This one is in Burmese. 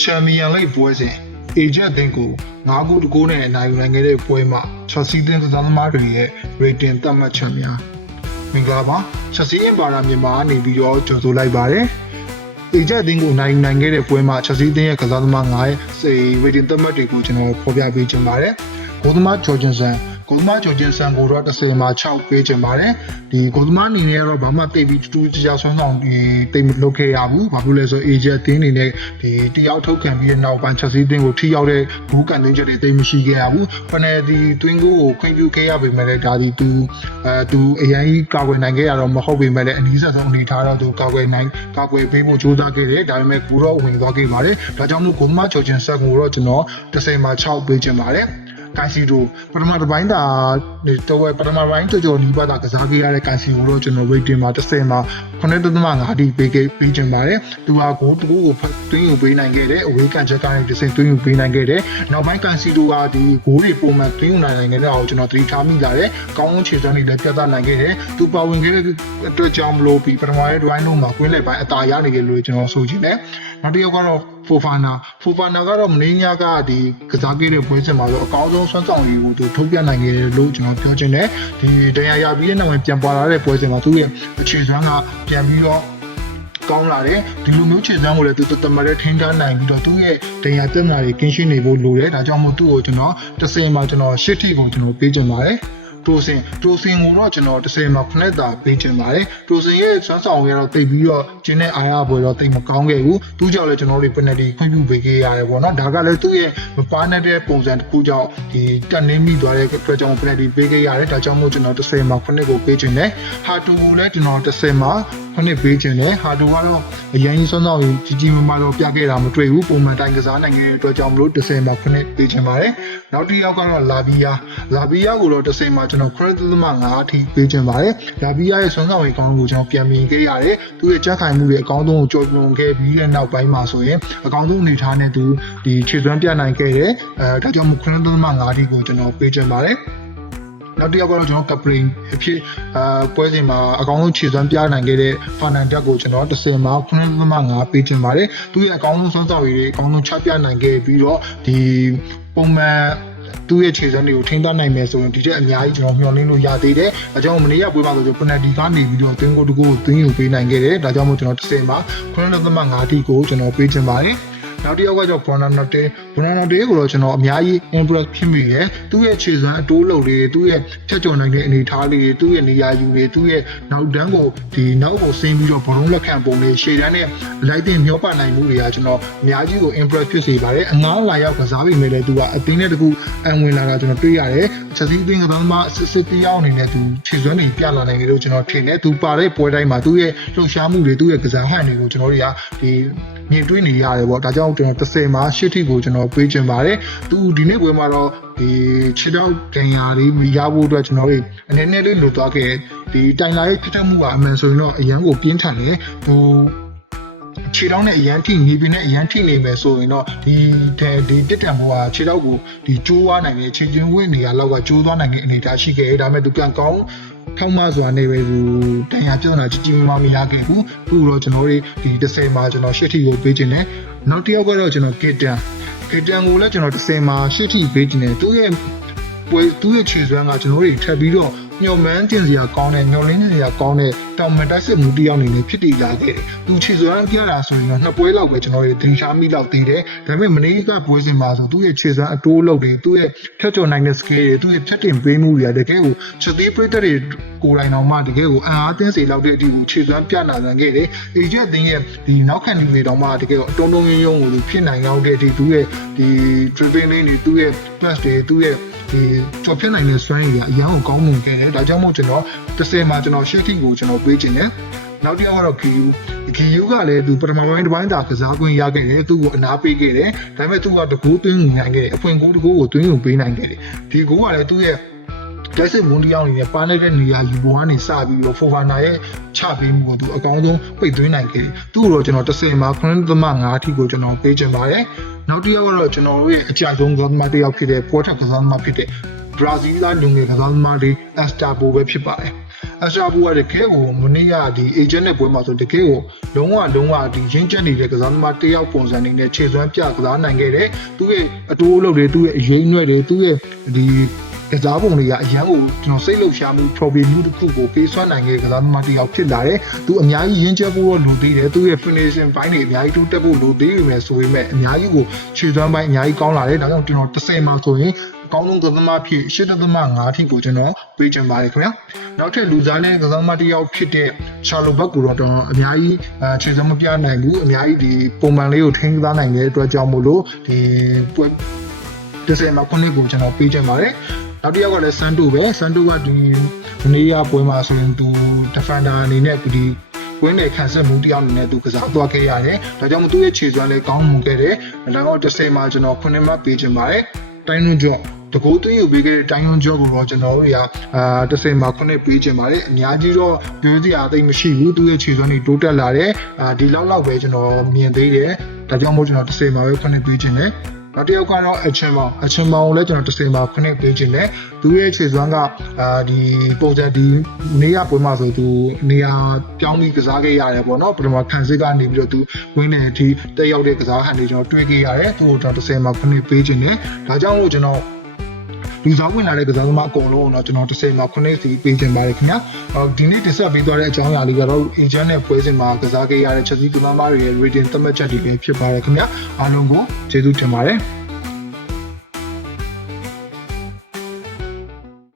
ချန်ပီယံလိပွဲစဉ်အေဂျင့်အသင်းကို9ခုတကိုးနဲ့အနိုင်ယူနိုင်ခဲ့တဲ့ပွဲမှာ Chelsea အသင်းကစားသမားတွေရဲ့ rating သတ်မှတ်ချက်များမင်္ဂလာပါ Chelsea အင်ပါရာမြန်မာကနေပြီးတော့ကြိုဆိုလိုက်ပါတယ်အေဂျင့်အသင်းကိုနိုင်ယူနိုင်ခဲ့တဲ့ပွဲမှာ Chelsea အသင်းရဲ့ကစားသမား9ရဲ့စေ rating သတ်မှတ်တွေကိုကျွန်တော်ဖော်ပြပေးချင်ပါတယ်ဂိုးသမားဂျော်ဂျန်ဆန် ဂိုးသမားဂျော်ဂျန်ဆန်ကိုတော့30မှာ6ပေးချင်ပါတယ်ဒီဂိုးသမားအနေနဲ့ကတော့ဘာမှတိတ်ပြီးတူတူကြကြဆွမ်းဆောင်ဒီတိတ်မလုပ်ခဲ့ရဘူးဘာလို့လဲဆိုတော့ agent အသင်းအနေနဲ့ဒီတယောက်ထုတ်ခံပြီးတဲ့နောက်ပိုင်း Chelsea အသင်းကိုထိရောက်တဲ့ဘူးကန်တင်းချက်တွေတိတ်မရှိခဲ့ရဘူးဖနယ်ဒီ twin goal ကိုခွင့်ပြုခဲ့ရပေမဲ့လည်းဒါဒီသူအဲသူအရင်ကြီးကာကွယ်နိုင်ခဲ့ရတော့မဟုတ်ပေမဲ့လည်းအနည်းဆက်ဆုံးအနေထားတော့သူကာကွယ်နိုင်ကာကွယ်ပေးဖို့ကြိုးစားခဲ့တယ်ဒါပေမဲ့ကိုတော့ဝင်သွားခဲ့ပါတယ်ဒါကြောင့်မို့ဂိုးသမားဂျော်ဂျန်ဆန်ကိုတော့ကျွန်တော်30မှာ6ပေးချင်ပါတယ် ကန်စီတိုပထမတစ်ပိုင်းသာတော့ပထမပိုင်းကြော်ကြော်နီးပါးသာကစားခဲ့ရတဲ့ကန်စီကိုတော့ကျွန်တော် rating မှာ30မှာ9.5တိပေးခဲ့ပေးချင်ပါတယ်သူဟာဂိုးတစ်ခုကိုတွင်းယူပေးနိုင်ခဲ့တယ်အဝေးကန်ချက်ကနေတစ်စင်တွင်းယူပေးနိုင်ခဲ့တယ်နောက်ပိုင်းကန်စီတိုကဒီဂိုးတွေပုံမှန်တွင်းယူနိုင်ခဲ့တဲ့အောင်ကျွန်တော်သတိထားမိလာတယ်ကောင်းကောင်းခြေစွမ်းတွေလည်းပြသနိုင်ခဲ့တယ်သူပါဝင်ခဲ့တဲ့အတွက်ကြောင့်မလို့ပြီးပထမရဲ့ drive လုံးမှာကွင်းလက်ပိုင်းအသာရနေကြလို့ကျွန်တော်ဆိုချင်တယ်နောက်တစ်ယောက်ကတော့ ဖိုဖာနာဖိုဖာနာကတော့မင်းညကဒီကစားခဲ့တဲ့ပွဲစဉ်မှာတော့အကောင်းဆုံးဆွမ်းဆောင်ရည်ကိုသူထုတ်ပြနိုင်ခဲ့တယ်လို့ကျွန်တော်ပြောချင်တယ်ဒီတရားရပြီးတဲ့နောက်မှာပြန်ပွာလာတဲ့ပွဲစဉ်မှာသူ့ရဲ့အခြေစွမ်းကပြန်ပြီးတော့ကောင်းလာတယ်ဒီလိုမျိုးခြေစမ်းကိုလည်းသူတမတဲ့ထိန်းထားနိုင်ပြီးတော့သူ့ရဲ့တရားတက်နာတွေကင်းရှင်းနေဖို့လိုတယ်ဒါကြောင့်မို့သူ့ကိုကျွန်တော်30မှာကျွန်တော်ရှစ်ထိကိုကျွန်တော်ပေးချင်ပါတယ် တိုစင်တိုစင်ကိုတော့ကျွန်တော်30မှာခုနှစ်တာပေးချင်ပါတယ်တိုစင်ရဲ့ဆွမ်းဆောင်ရတော့တိတ်ပြီးတော့ကျင်းတဲ့အားရပွဲတော့တိတ်မကောင်းခဲ့ဘူးသူကြောင့်လည်းကျွန်တော်တို့ penalty ခွင့်ပြုပေးခဲ့ရတယ်ပေါ့နော်ဒါကလည်းသူ့ရဲ့မပါတဲ့ပုံစံတစ်ခုကြောင့်ဒီတက်နေမိသွားတဲ့အတွက်ကြောင့် penalty ပေးခဲ့ရတယ်ဒါကြောင့်မို့ကျွန်တော်30မှာခုနှစ်ကိုပေးချင်တယ်ဟာတူကိုလည်းကျွန်တော်30မှာခုနှစ်ပေးချင်တယ်ဟာတူကတော့အရင်ကြီးဆွမ်းဆောင်ကြီးကြီးကြီးမားမားတော့ပြခဲ့တာမတွေ့ဘူးပုံမှန်တိုင်းကစားနိုင်ခဲ့တဲ့အတွက်ကြောင့်မလို့30မှာခုနှစ်ပေးချင်ပါတယ်နောက်တစ်ယောက်ကတော့လာဘီယာလာဘီယာကိုတော့30မှာကျွန်တော် credit သမား9အထိပေးချင်ပါတယ်လာဘီယာရဲ့ဆွမ်းဆောင်ရေးကောင်းကိုကျွန်တော်ပြန်မြင်ခဲ့ရတယ်သူရဲ့ကြက်ခိုင်မှုတွေအကောင်းဆုံးကိုကြော်လွန်ခဲ့ပြီးတဲ့နောက်ပိုင်းမှာဆိုရင်အကောင်းဆုံးအနေထားနဲ့သူဒီခြေစွမ်းပြနိုင်ခဲ့တယ်အဲဒါကြောင့်မို့ credit သမား9အထိကိုကျွန်တော်ပေးချင်ပါတယ်နောက်တစ်ယောက်ကတော့ကျွန်တော်ကပရင်အဖြစ်အာပွဲစဉ်မှာအကောင်းဆုံးခြေစွမ်းပြနိုင်ခဲ့တဲ့ဖာနန်တက်ကိုကျွန်တော်30မှာ9.5ပေးချင်ပါတယ်သူရဲ့အကောင်းဆုံးစွမ်းဆောင်ရည်တွေအကောင်းဆုံးချပြနိုင်ခဲ့ပြီးတော့ဒီပုံမှန် သူ့ရဲ့ခြေစွမ်းတွေကိုထိန်းသိမ်းနိုင်မယ်ဆိုရင်ဒီထက်အများကြီးကျွန်တော်မျှော်လင့်လို့ရသေးတယ်။အဲကြောင့်မနေ့ကပွဲမှာဆိုတော့ penalty ကနေပြီးတော့သွင်းကိုတကိုသွင်းယူပေးနိုင်ခဲ့တယ်။ဒါကြောင့်မို့ကျွန်တော်30မှာ9.5တိကိုကျွန်တော်ပေးချင်ပါတယ်။ နောက်တစ်ယောက်ကကျတော့ Bonanote Bonanote ကိုတော့ကျွန်တော်အများကြီး impress ဖြစ်မိတယ်သူ့ရဲ့ခြေစွမ်းအတိုးလုံလေးသူ့ရဲ့ဖြတ်ကျော်နိုင်တဲ့အနေအထားလေးသူ့ရဲ့နေရာယူလေးသူ့ရဲ့နောက်တန်းကိုဒီနောက်ကိုဆင်းပြီးတော့ဘလုံးလက်ခံပုံလေးရှေ့တန်းနဲ့လိုက်တင်မျောပါနိုင်မှုတွေကကျွန်တော်အများကြီးကို impress ဖြစ်စေပါတယ်အငားလာရောက်ကစားပြီးမြဲလဲသူကအသင်းနဲ့တကူအံဝင်လာတာကျွန်တော်တွေ့ရတယ်ချက်စီးအသင်းကသမားစစ်စစ်တရားအနေနဲ့သူခြေစွမ်းတွေပြလာနိုင်တယ်လို့ကျွန်တော်ထင်တယ်သူပါတဲ့ပွဲတိုင်းမှာသူ့ရဲ့လှုပ်ရှားမှုတွေသူ့ရဲ့ကစားဟန်တွေကိုကျွန်တော်တွေကဒီမြင်တွေ့နေရတယ်ပေါ့ဒါကြောင့်ကျွန်တော်30မှာရှစ်ထိကိုကျွန်တော်ပေးချင်ပါတယ်သူဒီနေ့ပွဲမှာတော့ဒီခြေတော့ဒဏ်ရာတွေမရဖို့အတွက်ကျွန်တော်တို့အနေနဲ့လေးလိုသွားခဲ့ဒီတိုင်လာရဲ့ဖြစ်တတ်မှုကအမှန်ဆိုရင်တော့အရန်ကိုပြင်းထန်တယ်ဟိုခြေတောင်းနဲ့အရန်ထိနေပြင်းနဲ့အရန်ထိနေမယ်ဆိုရင်တော့ဒီဒီတက်တံဘောကခြေတော့ကိုဒီကျိုးသွားနိုင်တယ်ခြေချင်းဝင့်နေရလောက်ကကျိုးသွားနိုင်တဲ့အနေအထားရှိခဲ့တယ်ဒါပေမဲ့သူပြန်ကောင်းထောက်မစွာနေပဲသူတန်ရာပြဿနာကြီးကြီးမားမားမရခဲ့ဘူးသူ့တော့ကျွန်တော်တို့ဒီ30မှာကျွန်တော်ရှစ်ထိကိုပေးခြင်းနဲ့ နောက်တစ်ယောက်ကတော့ကျွန်တော်ကစ်တန်ကစ်တန်ကိုလည်းကျွန်တော်30မှာရှစ်ထိပေးခြင်းနဲ့သူ့ရဲ့ပွဲသူ့ရဲ့ခြေစွမ်းကကျွန်တော်တို့ထပ်ပြီးတော့ ညှော်မှန်းတင်စရာကောင်းတဲ့ညှော်လင်းစရာကောင်းတဲ့တောင်မတက်စစ်မှုတယောက်အနေနဲ့ဖြစ်တည်လာခဲ့တယ်။သူခြေစွမ်းပြတာဆိုရင်တော့နှစ်ပွဲလောက်ပဲကျွန်တော်တို့သင်ရှားမိလောက်သေးတယ်။ဒါပေမဲ့မနေ့ကပွဲစဉ်မှာဆိုသူ့ရဲ့ခြေစွမ်းအတိုးလောက်တွေသူ့ရဲ့ဖြတ်ကျော်နိုင်တဲ့ skill တွေသူ့ရဲ့ဖြတ်တင်ပေးမှုတွေကတကယ်ကိုချက်သေးပရိသတ်တွေကိုယ်တိုင်တော်မှတကယ်ကိုအံအားသင်းစေလောက်တဲ့အထိကိုခြေစွမ်းပြနာနိုင်ခဲ့တယ်။အေဂျက်အသင်းရဲ့ဒီနောက်ခံလူတွေတော်မှတကယ်ကိုအတုံးတုံးယုံယုံကိုဖြစ်နိုင်အောင်တဲ့အထိသူ့ရဲ့ဒီ dribbling တွေသူ့ရဲ့ pass တွေသူ့ရဲ့ ဒီကြော်ဖြစ်နိုင်တဲ့စွမ်းရည်ကအရန်ကိုကောင်းမွန်ခဲ့တယ်ဒါကြောင့်မို့ကျွန်တော်30မှာကျွန်တော်ရှေ့ထိကိုကျွန်တော်ပေးခြင်းတယ်နောက်တစ်ယောက်ကတော့ KU KU ကလည်းသူပထမပိုင်းတစ်ပိုင်းသာကစားခွင့်ရခဲ့တယ်သူ့ကိုအနာပေးခဲ့တယ်ဒါပေမဲ့သူကတကူသွင်းယူနိုင်ခဲ့တယ်အဖွင့်ကူးတကူကိုသွင်းယူပေးနိုင်ခဲ့တယ်ဒီကူကလည်းသူ့ရဲ့တိုက်စစ်မွန်ဒီယောက်အနေနဲ့ပါနေတဲ့နေရာယူပေါ်ကနေစပြီးတော့ဖိုဖာနာရဲ့ချပေးမှုကိုသူအကောင်းဆုံးပိတ်သွင်းနိုင်ခဲ့တယ်သူ့ကိုတော့ကျွန်တော်30မှာ9.5အထိကိုကျွန်တော်ပေးချင်ပါတယ် နောက်တစ်ယောက်ကတော့ကျွန်တော်တို့ရဲ့အကြိုက်ဆုံးကစားသမားတစ်ယောက်ဖြစ်တဲ့ပေါ်ထက်ကစားသမားဖြစ်တဲ့ဘရာဇီးသားလူငယ်ကစားသမားတွေအက်စတာဘိုပဲဖြစ်ပါတယ်အရှာဘူကတကယ်ကိုမနေ့ကဒီ agent နဲ့ပွဲမှာဆိုတကယ်ကိုလုံးဝလုံးဝဒီရင်းချက်နေတဲ့ကစားသမားတစ်ယောက်ပုံစံနေနဲ့ခြေစွမ်းပြကစားနိုင်ခဲ့တယ်သူ့ရဲ့အတိုးအလုပ်တွေသူ့ရဲ့အရေးအနှွဲ့တွေသူ့ရဲ့ဒီ ကစားပုံတွေကအရန်ကိုကျွန်တော်စိတ်လှုပ်ရှားမှု problem မှုတစ်ခုကိုပေးစွမ်းနိုင်ခဲ့ကစားသမားတစ်ယောက်ဖြစ်လာတယ်သူအများကြီးရင်းချက်ဖို့တော့လိုသေးတယ်သူ့ရဲ့ finishing ဘိုင်းတွေအများကြီးတိုးတက်ဖို့လိုသေးပေမဲ့ဆိုပေမဲ့အများကြီးကိုခြေစွမ်းပိုင်းအများကြီးကောင်းလာတယ်ဒါကြောင့်ကျွန်တော်30မှာဆိုရင်အကောင်းဆုံးကစားသမားဖြစ်8.5ထိကိုကျွန်တော်ပေးချင်ပါတယ်ခင်ဗျာနောက်ထပ်လူစားနဲ့ကစားသမားတစ်ယောက်ဖြစ်တဲ့ချာလိုဘတ်ကိုတော့ကျွန်တော်အများကြီးအဲခြေစမ်းမပြနိုင်ဘူးအများကြီးဒီပုံမှန်လေးကိုထိန်းကစားနိုင်တဲ့အတွက်ကြောင့်မို့လို့ဒီပွဲ30မှာခုနှစ်ကိုကျွန်တော်ပေးချင်ပါတယ် နောက်တစ်ယောက်ကလည်းစန်တိုပဲစန်တိုကဒီဒီနေ့ကပွဲမှာဆိုရင်သူ defender အနေနဲ့ဒီဝင်းနေခံဆက်မှုတရားအနေနဲ့သူကစားသွားခဲ့ရတယ်။ဒါကြောင့်မို့သူ့ရဲ့ခြေစွမ်းလည်းကောင်းမှုခဲ့တယ်။ဒါတော့30မှာကျွန်တော်ခုနှစ်မှတ်ပေးချင်ပါတယ်။တိုင်းလွန်ကျော်တကူသွင်းယူပေးခဲ့တဲ့တိုင်းလွန်ကျော်ကိုတော့ကျွန်တော်တို့တွေကအာ30မှာခုနှစ်ပေးချင်ပါတယ်။အများကြီးတော့ပြောစရာအသိမရှိဘူး။သူ့ရဲ့ခြေစွမ်းတွေတိုးတက်လာတယ်။အာဒီလောက်လောက်ပဲကျွန်တော်မြင်သေးတယ်။ဒါကြောင့်မို့ကျွန်တော်30မှာပဲခုနှစ်ပေးချင်တယ်။ နောက်တစ်ယောက်ကတော့အချင်းမောင်အချင်းမောင်ကိုလည်းကျွန်တော်30မှာခုနှစ်ပေးခြင်းနဲ့သူရဲ့ခြေစွမ်းကအာဒီပုံစံဒီနေရပွဲမှာဆိုသူနေရာပြောင်းပြီးကစားခဲ့ရတယ်ပေါ့နော်ပထမခံစစ်ကနေပြီးတော့သူဝင်းနေအထိတက်ရောက်တဲ့ကစားဟန်တွေကျွန်တော်တွေ့ခဲ့ရတယ်သူ့ကိုကျွန်တော်30မှာခုနှစ်ပေးခြင်းနဲ့ဒါကြောင့်မို့ကျွန်တော် ဒီဆောင်ဝင်လာတဲ့ကစားသမားအကုန်လုံးကိုတော့ကျွန်တော်30မှာခုနှစ်စီပေးခြင်းပါတယ်ခင်ဗျာဟောဒီနေ့တင်ဆက်ပေးသွားတဲ့အကြောင်းအရာလေးကတော့ agent နဲ့ပွဲစဉ်မှာကစားခဲ့ရတဲ့ချက်စီကစားသမားတွေရဲ့ rating သတ်မှတ်ချက်တွေပဲဖြစ်ပါတယ်ခင်ဗျာအားလုံးကိုကျေးဇူးတင်ပါတယ်